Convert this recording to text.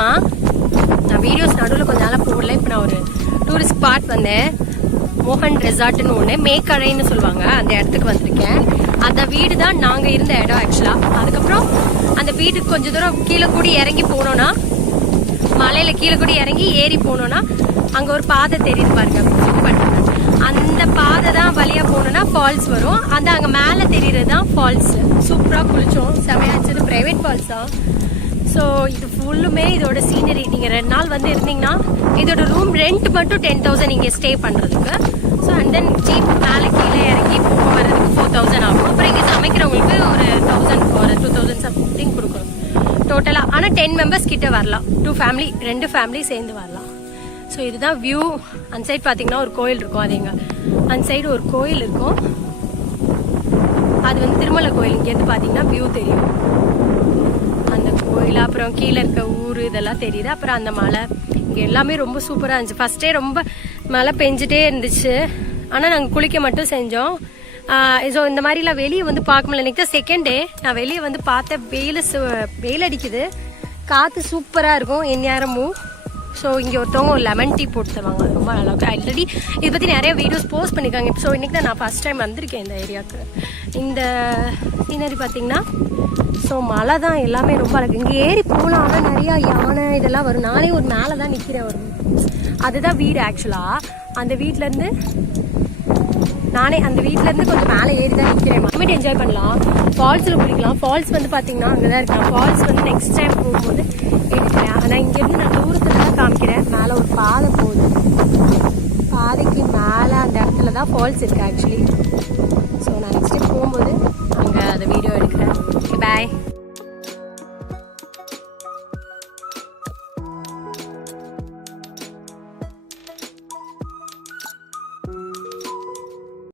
தெரியுமா, நான் வீடியோஸ் நடுவில் கொஞ்ச நாளாக போடல. இப்போ நான் ஒரு டூரிஸ்ட் ஸ்பாட் வந்தேன், மோகன் ரெசார்ட்னு ஒன்று, மேக்கரைன்னு சொல்லுவாங்க, அந்த இடத்துக்கு வந்திருக்கேன். அந்த வீடு தான் நாங்கள் இருந்த இடம் ஆக்சுவலாக. அதுக்கப்புறம் அந்த வீட்டுக்கு கொஞ்சம் தூரம் கீழே கூடி இறங்கி போனோன்னா, மலையில் கீழே கூடி இறங்கி ஏறி போனோன்னா அங்கே ஒரு பாதை தெரியுது பாருங்க, அந்த பாதை தான் வழியாக போனோன்னா ஃபால்ஸ் வரும். அந்த அங்கே மேலே தெரியுறது தான் ஃபால்ஸ். சூப்பராக குளித்தோம், செமையாச்சு. ப்ரைவேட் ஃபால்ஸ் தான். ஸோ இது ஃபுல்லுமே இதோட சீனரி. நீங்கள் 2 நாள் வந்து இருந்தீங்கன்னா இதோட ரூம் ரெண்ட் மட்டும் 10,000 இங்கே ஸ்டே பண்ணுறதுக்கு. ஸோ அண்ட் தென் ஜீப் மேலே கீழே இறங்கி வர்றதுக்கு 4,000 ஆகும். அப்புறம் இங்கே சமைக்கிறவங்களுக்கு ஒரு 1,000 ஒரு 2,000 சம்திங் கொடுக்கணும் டோட்டலாக. ஆனால் 10 மெம்பர்ஸ் கிட்ட வரலாம், 2 ஃபேமிலி சேர்ந்து வரலாம். ஸோ இதுதான் வியூ. அந்த சைடு பார்த்தீங்கன்னா ஒரு கோயில் இருக்கும், அது எங்க அந்த சைடு ஒரு கோயில் இருக்கும், அது வந்து திருமலை கோயில். இங்கேருந்து பார்த்தீங்கன்னா வியூ தெரியும் அந்த கோயில். அப்புறம் கீழே இருக்க ஊர் இதெல்லாம் தெரியுது. அப்புறம் அந்த மலை இங்கே எல்லாமே ரொம்ப சூப்பராக இருந்துச்சு. ஃபர்ஸ்டே ரொம்ப மழை பெஞ்சிட்டே இருந்துச்சு, ஆனால் நாங்கள் குளிக்க மட்டும் செஞ்சோம். ஸோ இந்த மாதிரிலாம் வெளியே வந்து பார்க்க முடியல. எனக்கு தான் செகண்ட் டே நான் வெளியே வந்து பார்த்தேன். வெயில் அடிக்குது, காற்று சூப்பராக இருக்கும் எந்நேரமும். ஸோ இங்கே ஒருத்தவங்க ஒரு லெமன் டீ போட்டு தருவாங்க, அது ரொம்ப நல்லா இருக்கும். ஆல்ரெடி இதை பற்றி நிறைய வீடியோஸ் போஸ்ட் பண்ணியிருக்காங்க. ஸோ இன்றைக்கி தான் நான் ஃபர்ஸ்ட் டைம் வந்திருக்கேன் இந்த ஏரியாவுக்கு. இந்த சீனரி பார்த்தீங்கன்னா ஸோ மழை தான், எல்லாமே ரொம்ப அழகு. இங்கே ஏறி போகலாம், ஆனால் நிறையா யானை இதெல்லாம் வரும். நானே ஒரு மேலே தான் நிற்கிறேன், வரும். அதுதான் வீடு ஆக்சுவலாக. அந்த வீட்டிலேருந்து கொஞ்சம் மேலே ஏறி தான் நிற்கிறேன். மட்டும் என்ஜாய் பண்ணலாம், ஃபால்ஸில் குளிக்கலாம். ஃபால்ஸ் வந்து பார்த்தீங்கன்னா அங்கே தான் இருக்கலாம். ஃபால்ஸ் வந்து நெக்ஸ்ட் டைம் போகும்போது எடுக்கிறேன். ஆனால் இங்கேருந்து நான் தூரத்தில் தான் காமிக்கிறேன். மேலே ஒரு பாதை போகுது, பாதைக்கு மேலே அந்த இடத்துல தான் ஃபால்ஸ் இருக்குது ஆக்சுவலி. ஸோ நான் நெக்ஸ்ட் டைம் போகும்போது அங்கே அந்த வீடியோ எடுக்கிறேன். ஓகே, பாய்.